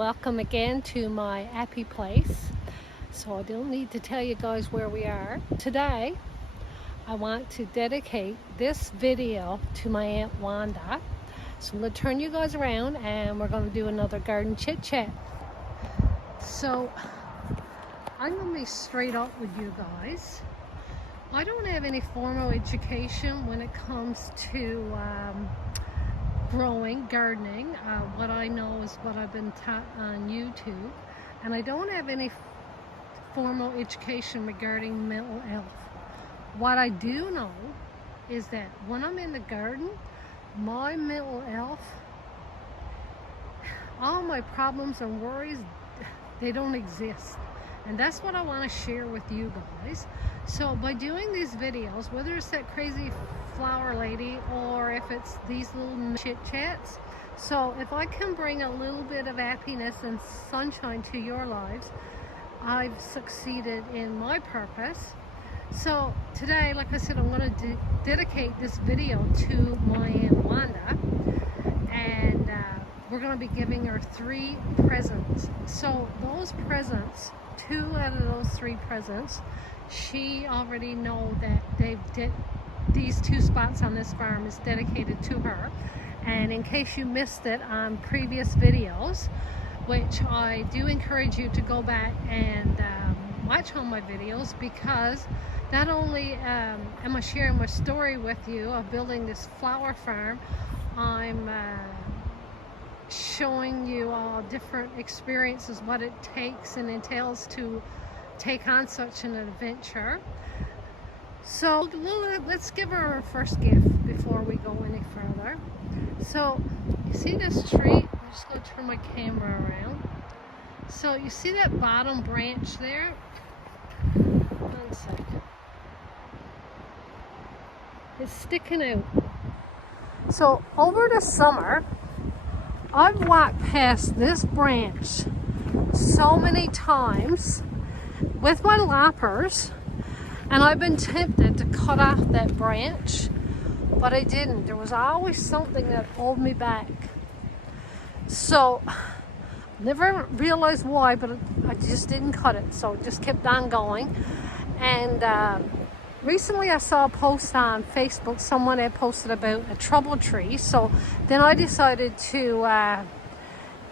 welcome again to my happy place. So I don't need to tell you guys where we are. Today I want to dedicate this video to my Aunt Wanda. So I'm going to turn you guys around and we're going to do another garden chit chat. So I'm going to be straight up with you guys. I don't have any formal education when it comes to growing, gardening. What I know is what I've been taught on YouTube, and I don't have any formal education regarding mental health. What I do know is that when I'm in the garden, my mental health, all my problems and worries, they don't exist. And that's what I want to share with you guys. So by doing these videos, whether it's that crazy flower lady or if it's these little chit chats, so if I can bring a little bit of happiness and sunshine to your lives, I've succeeded in my purpose. So today, like I said, I'm going to dedicate this video to my Aunt Wanda, and we're going to be giving her 3 presents. So those presents, 2 out of those 3 presents, she already know that these 2 spots on this farm is dedicated to her. And in case you missed it on previous videos, which I do encourage you to go back and watch all my videos, because not only am I sharing my story with you of building this flower farm, I'm showing you all different experiences, what it takes and entails to take on such an adventure. So let's give her her first gift before we go any further. So you see this tree? I'm just going to turn my camera around. So you see that bottom branch there? One second. It's sticking out. So over the summer, I've walked past this branch so many times with my loppers, and I've been tempted to cut off that branch, but I didn't. There was always something that held me back. So never realized why, but I just didn't cut it, so just kept on going. And recently I saw a post on Facebook. Someone had posted about a trouble tree, so then I decided to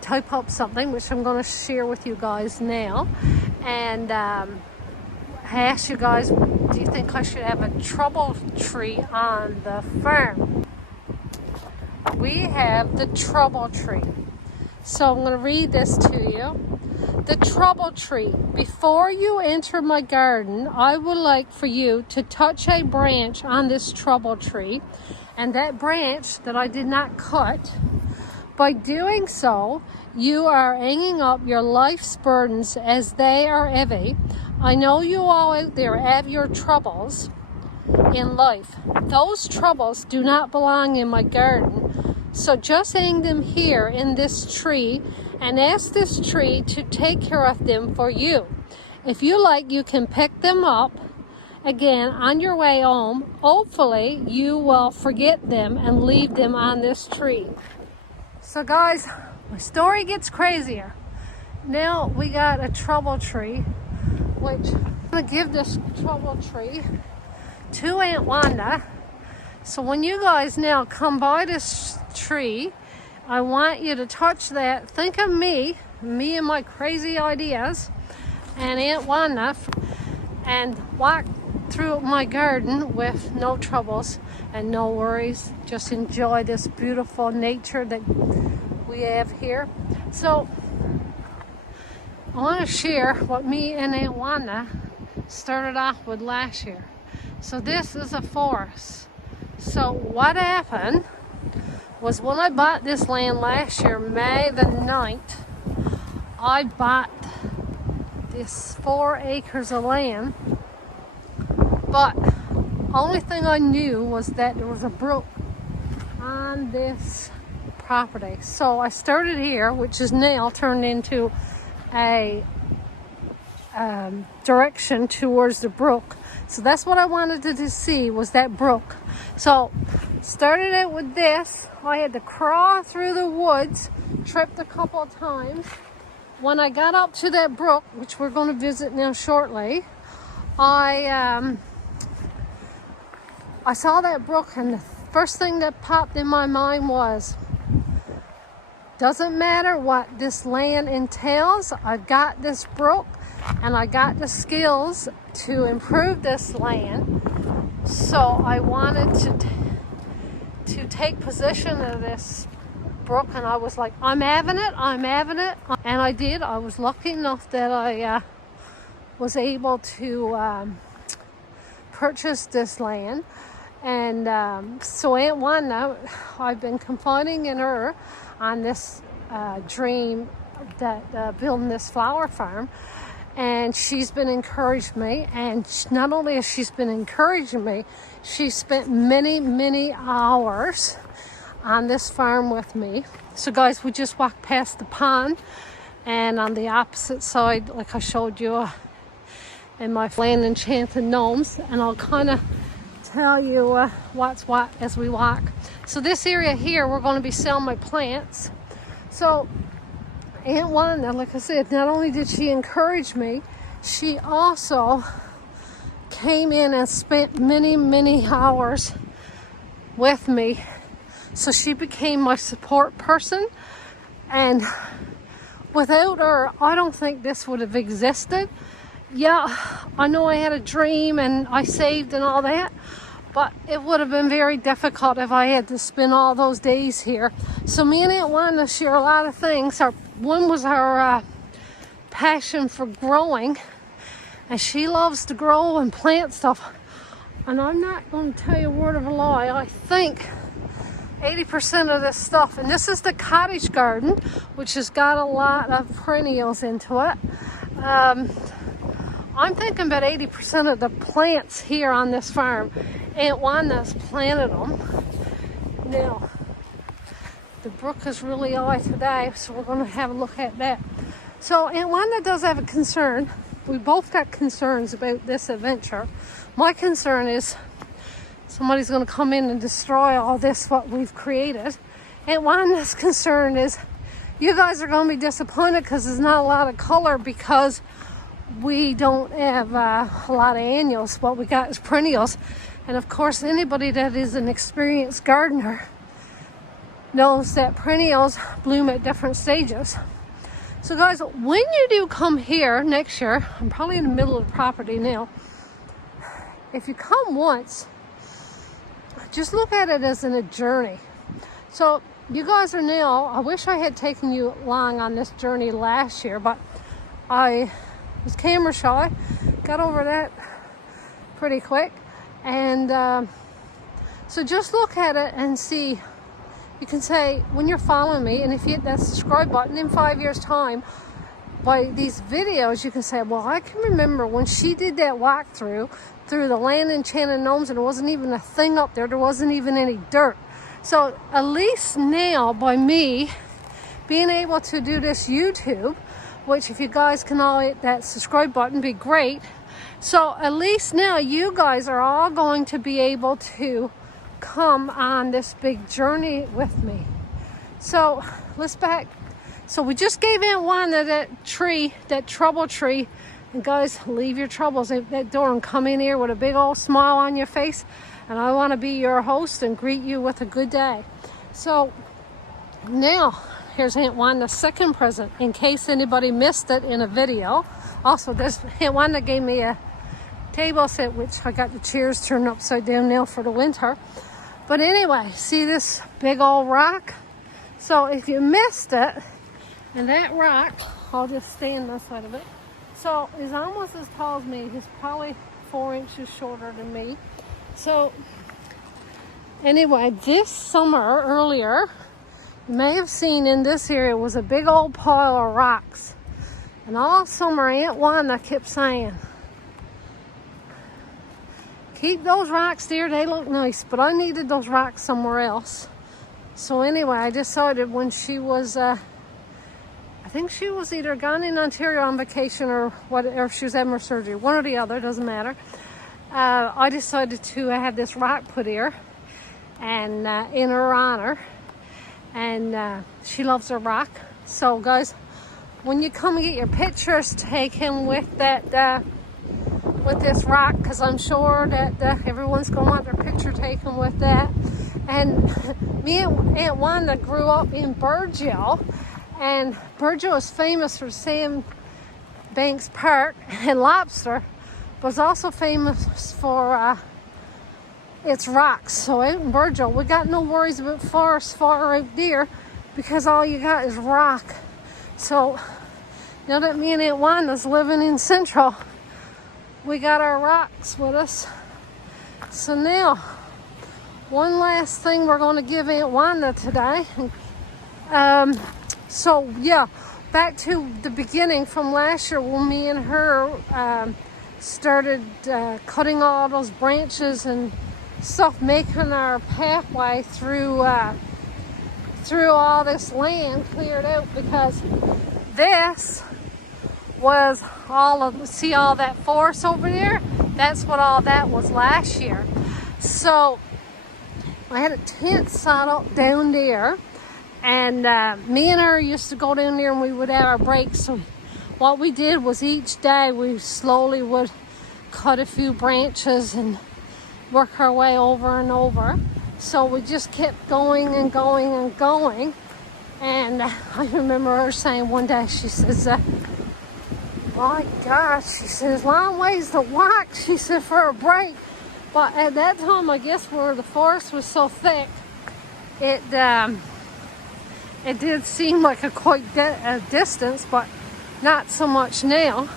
type up something which I'm going to share with you guys now. And I asked you guys, do you think I should have a trouble tree on the farm? We have the trouble tree. So I'm going to read this to you. The trouble tree. Before you enter my garden, I would like for you to touch a branch on this trouble tree, and that branch that I did not cut. By doing so, you are hanging up your life's burdens as they are heavy. I know you all out there have your troubles in life. Those troubles do not belong in my garden. So just hang them here in this tree and ask this tree to take care of them for you. If you like, you can pick them up again on your way home. Hopefully, you will forget them and leave them on this tree. So guys, my story gets crazier. Now we got a trouble tree, which I'm going to give this trouble tree to Aunt Wanda. So when you guys now come by this tree, I want you to touch that. Think of me and my crazy ideas, and Aunt Wanda, and walk through my garden with no troubles and no worries. Just enjoy this beautiful nature that we have here. So I want to share what me and Aunt Wanda started off with last year. So this is a forest. So what happened was, when I bought this land last year, May the 9th, I bought this 4 acres of land, but only thing I knew was that there was a brook on this property. So I started here, which is now turned into a direction towards the brook. So that's what I wanted to see, was that brook. So started out with this. I had to crawl through the woods, tripped a couple of times, when I got up to that brook, which we're going to visit now shortly, I saw that brook, and the first thing that popped in my mind was, doesn't matter what this land entails, I got this brook and I got the skills to improve this land. So I wanted to take possession of this brook, and I was like, I'm having it. And I did. I was lucky enough that I was able to purchase this land. And so Aunt Wanda, I've been confiding in her on this dream that building this flower farm, and she's been encouraging me. And not only has she been encouraging me, she spent many hours on this farm with me. So guys, we just walked past the pond, and on the opposite side, like I showed you in my land enchanted gnomes, and I'll kind of tell you what's what as we walk. So this area here, we're going to be selling my plants. So Aunt Wanda, like I said, not only did she encourage me, she also came in and spent many hours with me. So she became my support person, and without her, I don't think this would have existed. Yeah, I know I had a dream and I saved and all that, but it would have been very difficult if I had to spend all those days here. So me and Aunt Wanda share a lot of things. One was her passion for growing, and she loves to grow and plant stuff. And I'm not going to tell you a word of a lie, I think 80% of this stuff, and this is the cottage garden, which has got a lot of perennials into it. I'm thinking about 80% of the plants here on this farm, Aunt Wanda's planted them. Now, the brook is really high today, so we're going to have a look at that. So Aunt Wanda does have a concern. We both got concerns about this adventure. My concern is somebody's going to come in and destroy all this, what we've created. Aunt Wanda's concern is you guys are going to be disappointed because there's not a lot of color, because we don't have a lot of annuals. What we got is perennials. And of course, anybody that is an experienced gardener knows that perennials bloom at different stages. So guys, when you do come here next year, I'm probably in the middle of the property now. If you come once, just look at it as a journey. So you guys are now, I wish I had taken you along on this journey last year, but I was camera shy, got over that pretty quick. And so just look at it and see. You can say, when you're following me, and if you hit that subscribe button in 5 years time, by these videos, you can say, well, I can remember when she did that walkthrough through the land enchanted gnomes, and there wasn't even a thing up there. There wasn't even any dirt. So at least now, by me being able to do this YouTube, which if you guys can all hit that subscribe button, be great. So at least now you guys are all going to be able to come on this big journey with me. So let's back. So we just gave Aunt Wanda that tree, that trouble tree. And guys, leave your troubles at that door and come in here with a big old smile on your face. And I want to be your host and greet you with a good day. So now, here's Aunt Wanda's second present, in case anybody missed it in a video. Also, Aunt Wanda gave me a table set, which I got the chairs turned upside down now for the winter. But anyway, see this big old rock? So if you missed it, and that rock, I'll just stand this side of it. So he's almost as tall as me. He's probably 4 inches shorter than me. So anyway, this summer earlier, you may have seen in this area was a big old pile of rocks. And all summer, Aunt Wanda kept saying, keep those rocks there, they look nice, but I needed those rocks somewhere else. So anyway, I decided when she was, I think she was either gone in Ontario on vacation or whatever, she was having her surgery, one or the other, doesn't matter. I decided to have this rock put here, and in her honor, and she loves her rock. So guys, when you come and get your pictures taken with that with this rock, because I'm sure that everyone's going to want their picture taken with that. And me and Aunt Wanda grew up in Burgeo, and Burgeo is famous for Sandbanks Park and lobster, but it's also famous for its rocks. So out in Burgeo, we got no worries about forests far out there, because all you got is rock. So now that me and Aunt Wanda's living in Central, we got our rocks with us. So now, one last thing we're going to give Aunt Wanda today. So yeah, back to the beginning from last year when me and her started cutting all those branches and stuff, making our pathway through all this land cleared out, because this was see all that forest over there? That's what all that was last year. So I had a tent set up down there, and me and her used to go down there and we would have our breaks. So what we did was each day we slowly would cut a few branches and work our way over and over. So we just kept going and going and going. And I remember her saying one day, she says, my gosh, she says, long ways to walk, she said, for a break. But at that time, I guess where the forest was so thick, it did seem like quite a distance, but not so much now.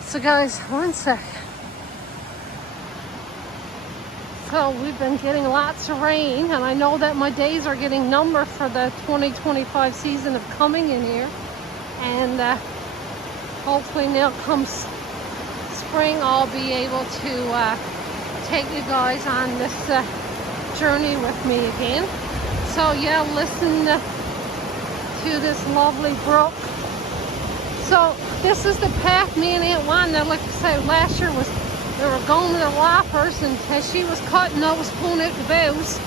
So guys, one sec. So we've been getting lots of rain, and I know that my days are getting numbered for the 2025 season of coming in here. And hopefully now comes spring, I'll be able to take you guys on this journey with me again. So yeah, listen to this lovely brook. So this is the path me and Aunt Wanda, like I said, last year we were going to the loppers, and as she was cutting, I was pulling out the boughs.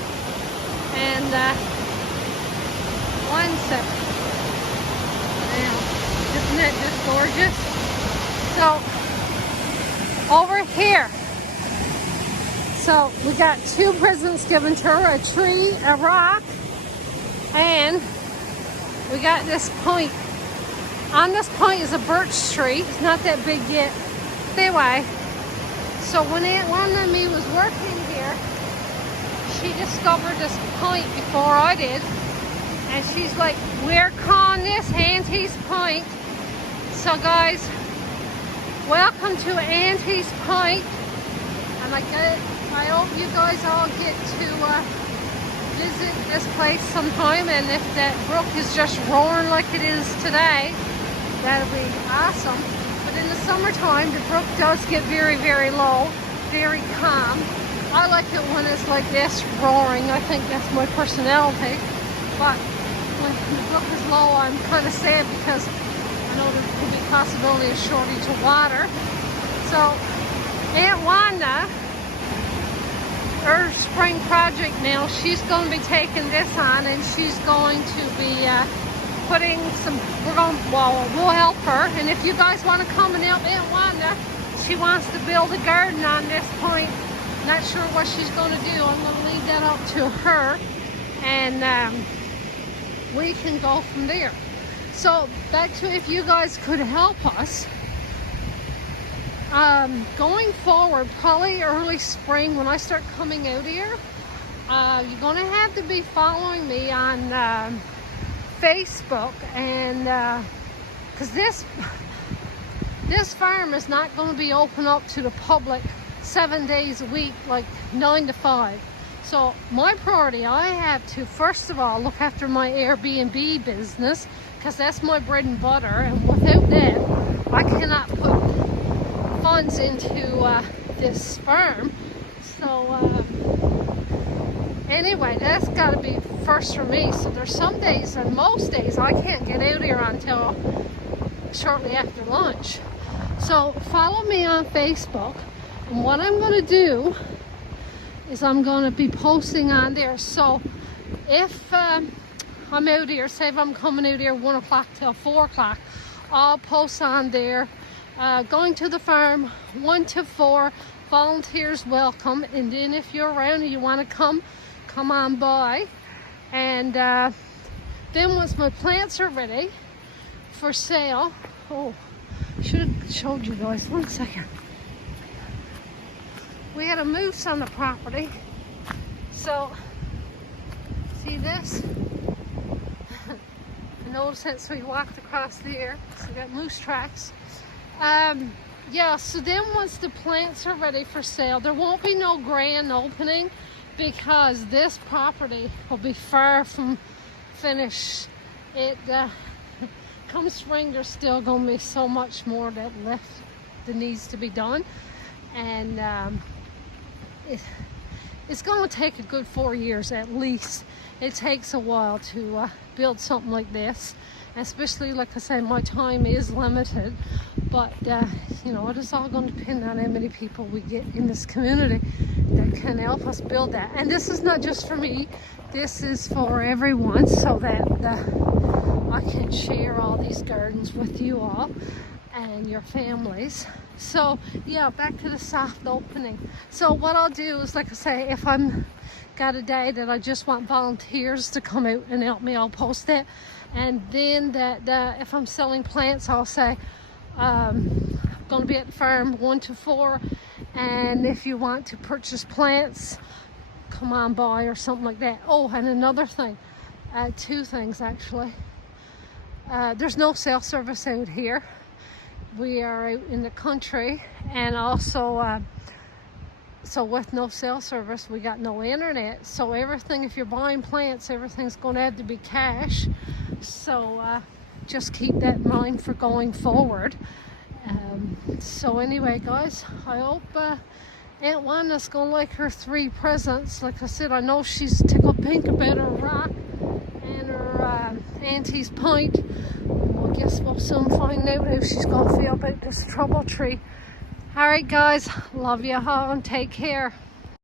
And one second. Now, isn't that just gorgeous? So, over here. So, we got two presents given to her, a tree, a rock, and we got this point. On this point is a birch tree. It's not that big yet. Anyway, so when Aunt Wanda and me was working here, she discovered this point before I did. And she's like, we're calling this Auntie's Point. So guys, welcome to Auntie's Point. And I hope you guys all get to visit this place sometime. And if that brook is just roaring like it is today, that'll be awesome. But in the summertime, the brook does get very, very low, very calm. I like it when it's like this, roaring. I think that's my personality. But when the brook is low, I'm kind of sad, because I know there could be a possibility of shortage of water. So Aunt Wanda, her spring project now, she's going to be taking this on, and she's going to be putting some, we'll help her. And if you guys want to come and help Aunt Wanda, she wants to build a garden on this point. Not sure what she's going to do. I'm going to leave that up to her, and we can go from there. So back to, if you guys could help us going forward, probably early spring when I start coming out here, you're going to have to be following me on Facebook, and because this farm is not going to be open up to the public 7 days a week, like 9 to 5. So my priority, I have to first of all look after my Airbnb business, because that's my bread and butter, and without that I cannot put funds into this farm. So anyway, that's got to be first for me. So there's some days, and most days, I can't get out here until shortly after lunch. So follow me on Facebook, and what I'm going to do is I'm going to be posting on there. So if I'm I'm out here, say if I'm coming out here 1 o'clock till 4 o'clock, I'll post on there, going to the farm 1 to 4, volunteers welcome. And then if you're around and you want to come on by. And then once my plants are ready for sale, oh, I should have showed you guys, 1 second. We had a moose on the property, so see this? I noticed since we walked across there, so we got moose tracks. Yeah, so then once the plants are ready for sale, there won't be no grand opening because this property will be far from finished. It come spring, there's still gonna be so much more that needs to be done, and it's going to take a good 4 years at least. It takes a while to build something like this, especially, like I say, my time is limited, but you know, it is all going to depend on how many people we get in this community that can help us build that. And this is not just for me, this is for everyone, so that I can share all these gardens with you all and your families. So yeah, back to the soft opening. So what I'll do is, like I say, if I'm got a day that I just want volunteers to come out and help me, I'll post it. And then that if I'm selling plants, I'll say I'm going to be at the farm 1 to 4, and if you want to purchase plants, come on by, or something like that. Oh, and another thing, 2 things actually. There's no cell service out here. We are out in the country, and also so with no cell service, we got no internet. So everything, if you're buying plants, everything's going to have to be cash. So just keep that in mind for going forward. So anyway, guys, I hope Aunt Wanda's going to like her 3 presents. Like I said, I know she's tickled pink about her rock and her auntie's pint. I guess we'll soon find out how she's going to feel about this trouble tree. All right, guys, love you all and take care.